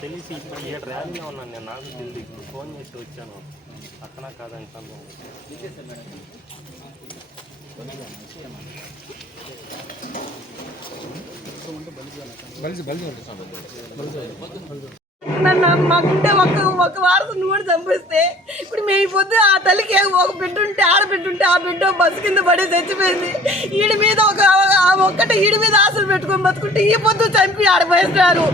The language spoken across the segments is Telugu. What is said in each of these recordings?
తెలిసి ఇప్పుడు ఈ ర్యాలీలో ఉన్నాను నేను. నాకు తెలియదు, ఇప్పుడు ఫోన్ చేసి వచ్చాను. అక్కడ కాదని మా బిడ్డ ఒక వారసు కూడా చంపిస్తే ఇప్పుడు మేము పొద్దు ఆ తల్లికి ఒక బిడ్డ ఉంటే ఆడబిడ్డ ఆ బిడ్డ బస్సు కింద పడి చచ్చిపోయింది. ఈడి మీద ఈడి మీద ఆశలు పెట్టుకొని బతుకుంటే ఈ పొద్దు చంపి ఆడపోయిస్తున్నారు.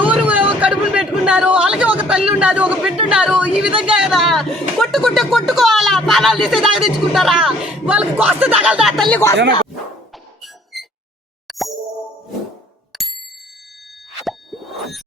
ఎవరు కడుపులు పెట్టుకున్నారు, వాళ్ళకి ఒక తల్లి ఉన్నారు, ఒక బిడ్డ ఉన్నారు. ఈ విధంగా కదా కొట్టుకోవాలా, ప్రాణాలు తీస్తే తెచ్చుకుంటారా? వాళ్ళకి కోస్తే తగలదా తల్లి కోస్తా